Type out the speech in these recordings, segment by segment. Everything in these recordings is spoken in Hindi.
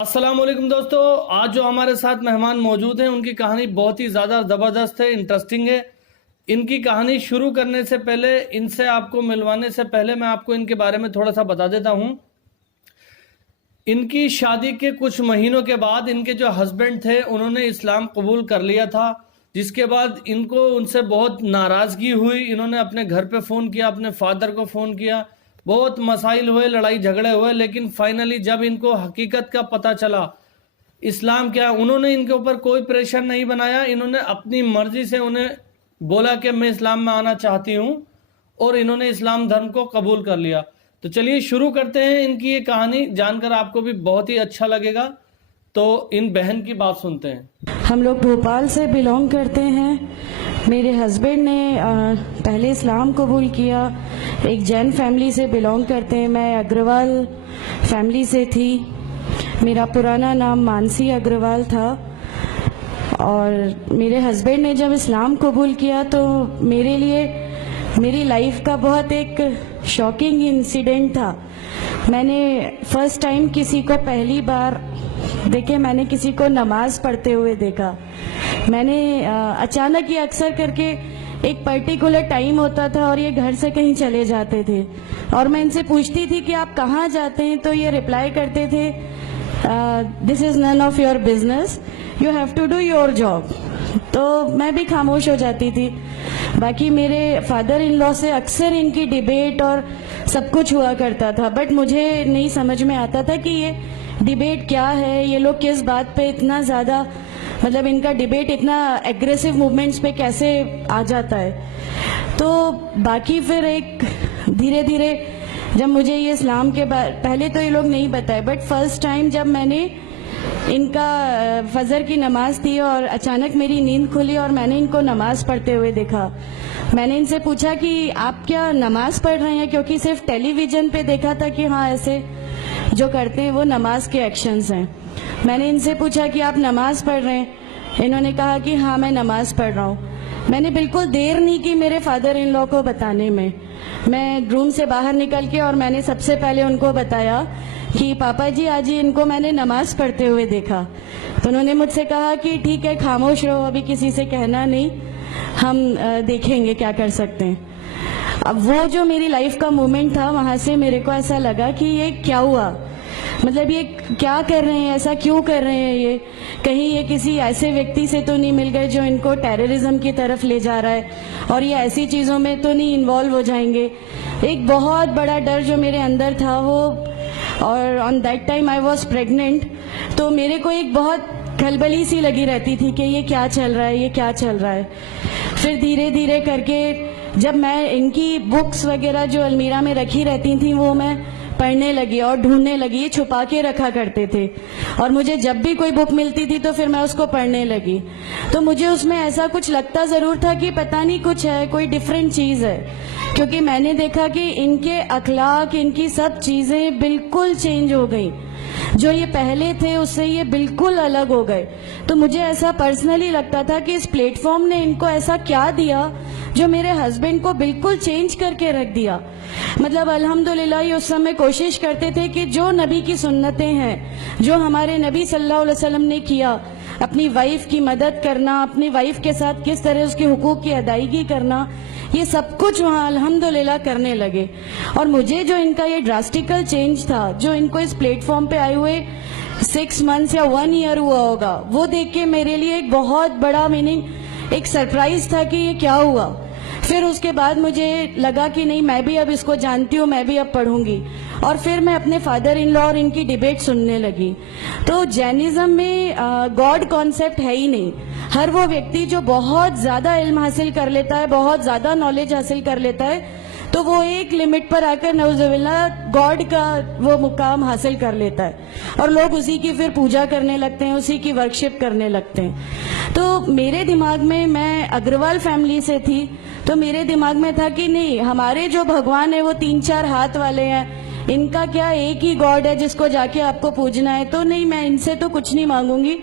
अस्सलाम वालेकुम दोस्तों, आज जो हमारे साथ मेहमान मौजूद हैं उनकी कहानी बहुत ही ज़्यादा ज़बरदस्त है, इंटरेस्टिंग है। इनकी कहानी शुरू करने से पहले, इनसे आपको मिलवाने से पहले मैं आपको इनके बारे में थोड़ा सा बता देता हूं। इनकी शादी के कुछ महीनों के बाद इनके जो हस्बैंड थे उन्होंने इस्लाम कबूल कर लिया था, जिसके बाद इनको उनसे बहुत नाराज़गी हुई। इन्होंने अपने घर पे फ़ोन किया, अपने फादर को फ़ोन किया, बहुत मसाइल हुए, लड़ाई झगड़े हुए, लेकिन फाइनली जब इनको हकीकत का पता चला इस्लाम क्या, उन्होंने इनके ऊपर कोई प्रेशर नहीं बनाया। इन्होंने अपनी मर्जी से उन्हें बोला कि मैं इस्लाम में आना चाहती हूँ और इन्होंने इस्लाम धर्म को कबूल कर लिया। तो चलिए शुरू करते हैं इनकी ये कहानी, जानकर आपको भी बहुत ही अच्छा लगेगा। तो इन बहन की बात सुनते हैं। हम लोग भोपाल से बिलोंग करते हैं। मेरे हस्बैंड ने पहले इस्लाम कबूल किया, एक जैन फैमिली से बिलोंग करते हैं। मैं अग्रवाल फैमिली से थी। मेरा पुराना नाम मानसी अग्रवाल था। और मेरे हस्बैंड ने जब इस्लाम कबूल किया तो मेरे लिए मेरी लाइफ का बहुत एक शॉकिंग इंसिडेंट था। मैंने फर्स्ट टाइम किसी को पहली बार देखे, मैंने किसी को नमाज पढ़ते हुए देखा। मैंने अचानक, ये अक्सर करके एक पर्टिकुलर टाइम होता था और ये घर से कहीं चले जाते थे और मैं इनसे पूछती थी कि आप कहाँ जाते हैं, तो ये रिप्लाई करते थे, this is none of your business, you have to do your job. तो मैं भी खामोश हो जाती थी। बाकी मेरे फादर इन लॉ से अक्सर इनकी डिबेट और सब कुछ हुआ करता था, बट मुझे नहीं समझ में आता था कि ये डिबेट क्या है, ये लोग किस बात पे इतना ज़्यादा, मतलब इनका डिबेट इतना एग्रेसिव मूवमेंट्स पे कैसे आ जाता है। तो बाकी फिर एक धीरे धीरे जब मुझे ये इस्लाम के पहले तो ये लोग नहीं बताए, बट फर्स्ट टाइम जब मैंने इनका फजर की नमाज थी और अचानक मेरी नींद खुली और मैंने इनको नमाज पढ़ते हुए देखा। मैंने इनसे पूछा कि आप क्या नमाज पढ़ रहे हैं, क्योंकि सिर्फ टेलीविजन पे देखा था कि हाँ ऐसे जो करते हैं वो नमाज के एक्शंस हैं। मैंने इनसे पूछा कि आप नमाज पढ़ रहे हैं, इन्होंने कहा कि हाँ मैं नमाज पढ़ रहा हूँ। मैंने बिल्कुल देर नहीं की मेरे फादर इन लॉ को बताने में। मैं रूम से बाहर निकल के और मैंने सबसे पहले उनको बताया कि पापा जी आज ही इनको मैंने नमाज पढ़ते हुए देखा। तो उन्होंने मुझसे कहा कि ठीक है, खामोश रहो, अभी किसी से कहना नहीं, हम देखेंगे क्या कर सकते हैं। अब वो जो मेरी लाइफ का मोमेंट था, वहां से मेरे को ऐसा लगा कि ये क्या हुआ, मतलब ये क्या कर रहे हैं, ऐसा क्यों कर रहे हैं, ये कहीं ये किसी ऐसे व्यक्ति से तो नहीं मिल गए जो इनको टेररिज्म की तरफ ले जा रहा है और ये ऐसी चीज़ों में तो नहीं इन्वॉल्व हो जाएंगे। एक बहुत बड़ा डर जो मेरे अंदर था वो, और on that time I was pregnant, तो मेरे को एक बहुत खलबली सी लगी रहती थी कि ये क्या चल रहा है, ये क्या चल रहा है। फिर धीरे धीरे करके जब मैं इनकी बुक्स वगैरह जो अलमीरा में रखी रहती थी वो मैं पढ़ने लगी और ढूंढने लगी। ये छुपा के रखा करते थे और मुझे जब भी कोई बुक मिलती थी तो फिर मैं उसको पढ़ने लगी। तो मुझे उसमें ऐसा कुछ लगता ज़रूर था कि पता नहीं कुछ है, कोई डिफरेंट चीज़ है, क्योंकि मैंने देखा कि इनके अखलाक, इनकी सब चीज़ें बिल्कुल चेंज हो गई। जो ये पहले थे उससे ये बिल्कुल अलग हो गए। तो मुझे ऐसा पर्सनली लगता था कि इस प्लेटफॉर्म ने इनको ऐसा क्या दिया जो मेरे हस्बैंड को बिल्कुल चेंज करके रख दिया। मतलब अल्हम्दुलिल्लाह ये उस समय कोशिश करते थे कि जो नबी की सुन्नतें हैं, जो हमारे नबी सल्लल्लाहु अलैहि वसल्लम ने किया, अपनी वाइफ की मदद करना, अपनी वाइफ के साथ किस तरह उसके हुकूक की अदायगी करना, ये सब कुछ वहाँ अल्हम्दुलिल्लाह करने लगे। और मुझे जो इनका ये ड्रास्टिकल चेंज था, जो इनको इस प्लेटफॉर्म पे आए हुए 6 मंथ्स या 1 ईयर हुआ होगा, वो देख के मेरे लिए एक बहुत बड़ा मीनिंग, एक सरप्राइज था कि ये क्या हुआ। फिर उसके बाद मुझे लगा कि नहीं, मैं भी अब इसको जानती हूँ, मैं भी अब पढ़ूंगी। और फिर मैं अपने फादर इन लॉ और इनकी डिबेट सुनने लगी। तो जैनिज्म में गॉड कॉन्सेप्ट है ही नहीं। हर वो व्यक्ति जो बहुत ज़्यादा इल्म हासिल कर लेता है, बहुत ज़्यादा नॉलेज हासिल कर लेता है, तो वो एक लिमिट पर आकर नौजुबिल्लाह गॉड का वो मुकाम हासिल कर लेता है और लोग उसी की फिर पूजा करने लगते हैं, उसी की वर्शिप करने लगते हैं। तो मेरे दिमाग में, मैं अग्रवाल फैमिली से थी, तो मेरे दिमाग में था कि नहीं, हमारे जो भगवान है वो 3-4 हाथ वाले हैं, इनका क्या एक ही गॉड है जिसको जाके आपको पूजना है। तो नहीं, मैं इनसे तो कुछ नहीं मांगूंगी,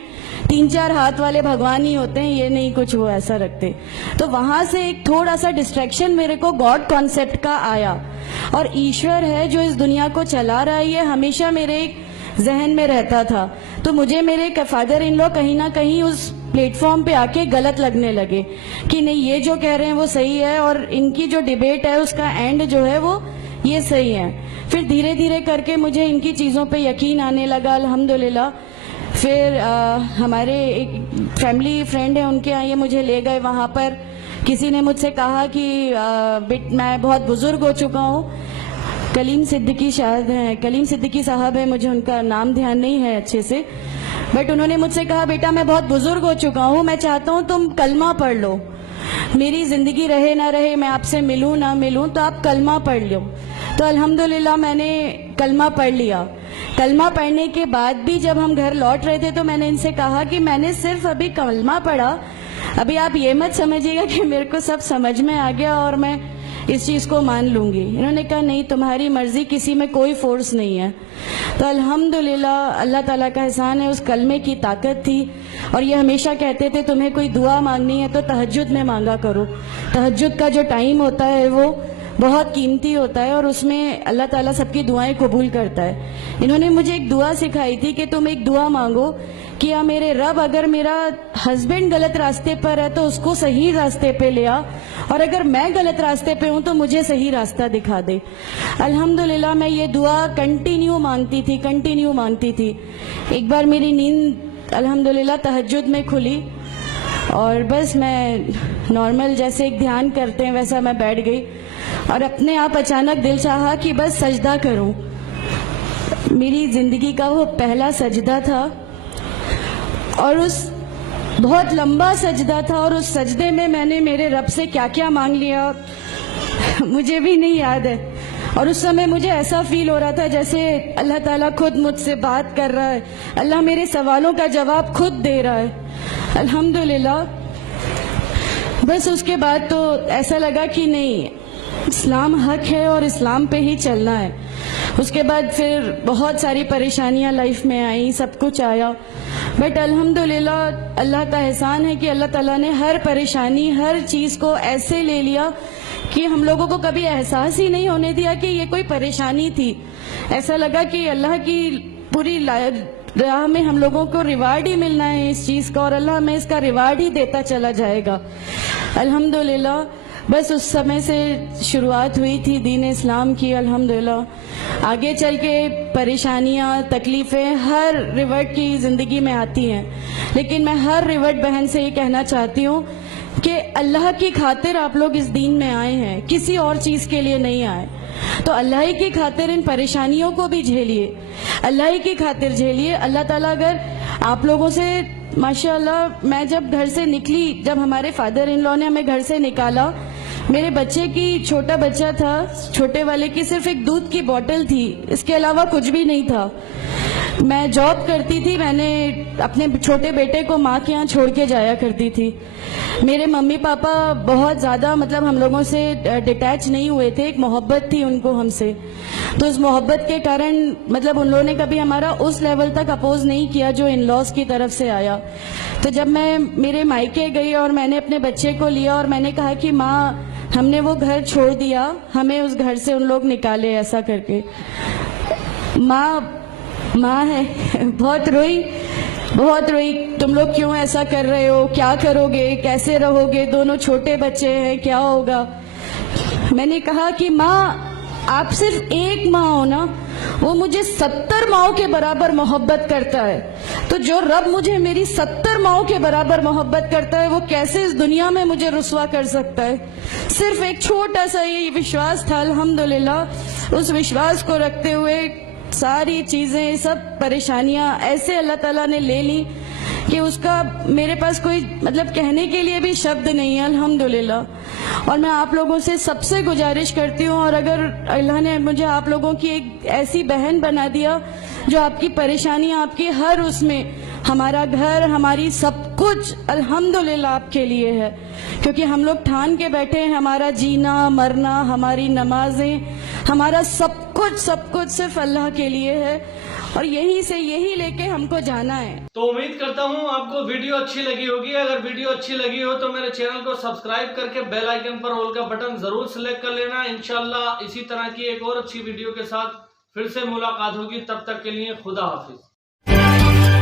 3-4 हाथ वाले भगवान ही होते हैं, ये नहीं कुछ वो ऐसा रखते। तो वहां से एक थोड़ा सा डिस्ट्रैक्शन मेरे को गॉड कॉन्सेप्ट का आया। और ईश्वर है जो इस दुनिया को चला रहा है, ये हमेशा मेरे एक जहन में रहता था। तो मुझे मेरे फादर इन लॉ कहीं ना कहीं उस प्लेटफॉर्म पे आके गलत लगने लगे कि नहीं, ये जो कह रहे हैं वो सही है और इनकी जो डिबेट है उसका एंड जो है वो ये सही है। फिर धीरे धीरे करके मुझे इनकी चीज़ों पे यकीन आने लगा, अल्हम्दुलिल्लाह। फिर हमारे एक फैमिली फ्रेंड है, उनके यहाँ ये मुझे ले गए। वहाँ पर किसी ने मुझसे कहा कि मैं बहुत बुजुर्ग हो चुका हूँ, कलीम सिद्दीकी शायद है, कलीम सिद्दीकी साहब है, मुझे उनका नाम ध्यान नहीं है अच्छे से, बट उन्होंने मुझसे कहा बेटा मैं बहुत बुजुर्ग हो चुका हूँ, मैं चाहता हूँ तुम कलमा पढ़ लो, मेरी जिंदगी रहे ना रहे, मैं आपसे मिलूं ना मिलूं, तो आप कलमा पढ़ लो। तो अल्हम्दुलिल्लाह मैंने कलमा पढ़ लिया। कलमा पढ़ने के बाद भी जब हम घर लौट रहे थे तो मैंने इनसे कहा कि मैंने सिर्फ अभी कलमा पढ़ा, अभी आप ये मत समझिएगा कि मेरे को सब समझ में आ गया और मैं इस चीज को मान लूंगी। इन्होंने कहा नहीं, तुम्हारी मर्जी, किसी में कोई फोर्स नहीं है। तो अल्हम्दुलिल्लाह अल्लाह ताला का एहसान है, उस कलमे की ताकत थी। और ये हमेशा कहते थे तुम्हें कोई दुआ मांगनी है तो तहज्जुद में मांगा करो। तहज्जुद का जो टाइम होता है वो बहुत कीमती होता है और उसमें अल्लाह ताला सबकी दुआएं कबूल करता है। इन्होंने मुझे एक दुआ सिखाई थी कि तुम एक दुआ मांगो कि या मेरे रब, अगर मेरा हस्बैंड गलत रास्ते पर है तो उसको सही रास्ते पे ले आ, और अगर मैं गलत रास्ते पे हूं तो मुझे सही रास्ता दिखा दे। अल्हम्दुलिल्लाह मैं ये दुआ कंटिन्यू मांगती थी। एक बार मेरी नींद अल्हम्दुलिल्लाह तहज्जुद में खुली और बस मैं नॉर्मल जैसे एक ध्यान करते हैं वैसा मैं बैठ गई और अपने आप अचानक दिल चाहा कि बस सजदा करूं। मेरी जिंदगी का वो पहला सजदा था और उस बहुत लंबा सजदा था और उस सजदे में मैंने मेरे रब से क्या क्या मांग लिया मुझे भी नहीं याद है। और उस समय मुझे ऐसा फील हो रहा था जैसे अल्लाह ताला खुद मुझसे बात कर रहा है, अल्लाह मेरे सवालों का जवाब खुद दे रहा है। अल्हम्दुलिल्लाह बस उसके बाद तो ऐसा लगा कि नहीं, इस्लाम हक है और इस्लाम पे ही चलना है। उसके बाद फिर बहुत सारी परेशानियां लाइफ में आई, सब कुछ आया, बट अल्हम्दुलिल्लाह अल्लाह का एहसान है कि अल्लाह ताला ने हर परेशानी, हर चीज को ऐसे ले लिया कि हम लोगों को कभी एहसास ही नहीं होने दिया कि ये कोई परेशानी थी। ऐसा लगा कि अल्लाह की पूरी राह में हम लोगों को रिवार्ड ही मिलना है इस चीज का और अल्लाह हमें इसका रिवार्ड ही देता चला जाएगा। अल्हम्दुलिल्लाह बस उस समय से शुरुआत हुई थी दीन इस्लाम की। अल्हम्दुलिल्लाह आगे चल के परेशानियां, तकलीफें हर रिवर्ट की जिंदगी में आती हैं, लेकिन मैं हर रिवर्ट बहन से ये कहना चाहती हूँ कि अल्लाह की खातिर आप लोग इस दीन में आए हैं, किसी और चीज के लिए नहीं आए। तो अल्लाह ही की खातिर इन परेशानियों को भी झेलिए, अल्लाह ही की खातिर झेलिए। अल्लाह ताला अगर आप लोगों से, माशाअल्लाह मैं जब घर से निकली, जब हमारे फादर इन लॉ ने हमें घर से निकाला, मेरे बच्चे की, छोटा बच्चा था, छोटे वाले की सिर्फ एक दूध की बोतल थी, इसके अलावा कुछ भी नहीं था। मैं जॉब करती थी, मैंने अपने छोटे बेटे को माँ के यहाँ छोड़ के जाया करती थी। मेरे मम्मी पापा बहुत ज्यादा मतलब हम लोगों से डिटैच नहीं हुए थे, एक मोहब्बत थी उनको हमसे, तो उस मोहब्बत के कारण मतलब उन लोगों ने कभी हमारा उस लेवल तक अपोज नहीं किया जो इन लॉज की तरफ से आया। तो जब मैं मेरे मायके गई और मैंने अपने बच्चे को लिया और मैंने कहा कि माँ हमने वो घर छोड़ दिया, हमें उस घर से उन लोग निकाले, ऐसा करके माँ है बहुत रोई, तुम लोग क्यों ऐसा कर रहे हो, क्या करोगे, कैसे रहोगे, दोनों छोटे बच्चे हैं, क्या होगा। मैंने कहा कि माँ आप सिर्फ एक माँ हो ना, वो मुझे 70 माँओं के बराबर मोहब्बत करता है, तो जो रब मुझे मेरी 70 माँओं के बराबर मोहब्बत करता है वो कैसे इस दुनिया में मुझे रुस्वा कर सकता है। सिर्फ एक छोटा सा ये विश्वास था, अल्हम्दुलिल्लाह उस विश्वास को रखते हुए सारी चीजें, सब परेशानियां ऐसे अल्लाह ताला ने ले ली कि उसका मेरे पास कोई मतलब कहने के लिए भी शब्द नहीं है, अल्हम्दुलिल्लाह। और मैं आप लोगों से सबसे गुजारिश करती हूँ, और अगर अल्लाह ने मुझे आप लोगों की एक ऐसी बहन बना दिया जो आपकी परेशानियां, आपकी हर उसमें, हमारा घर, हमारी सब कुछ अल्हम्दुलिल्लाह आपके लिए है, क्योंकि हम लोग ठान के बैठे हैं हमारा जीना मरना, हमारी नमाजें, हमारा सब कुछ सिर्फ अल्लाह के लिए है और यहीं से यही लेके हमको जाना है। तो उम्मीद करता हूँ आपको वीडियो अच्छी लगी होगी। अगर वीडियो अच्छी लगी हो तो मेरे चैनल को सब्सक्राइब करके बेल आइकन पर ऑल का बटन जरूर सिलेक्ट कर लेना। इंशाल्लाह इसी तरह की एक और अच्छी वीडियो के साथ फिर से मुलाकात होगी, तब तक के लिए खुदा हाफिज।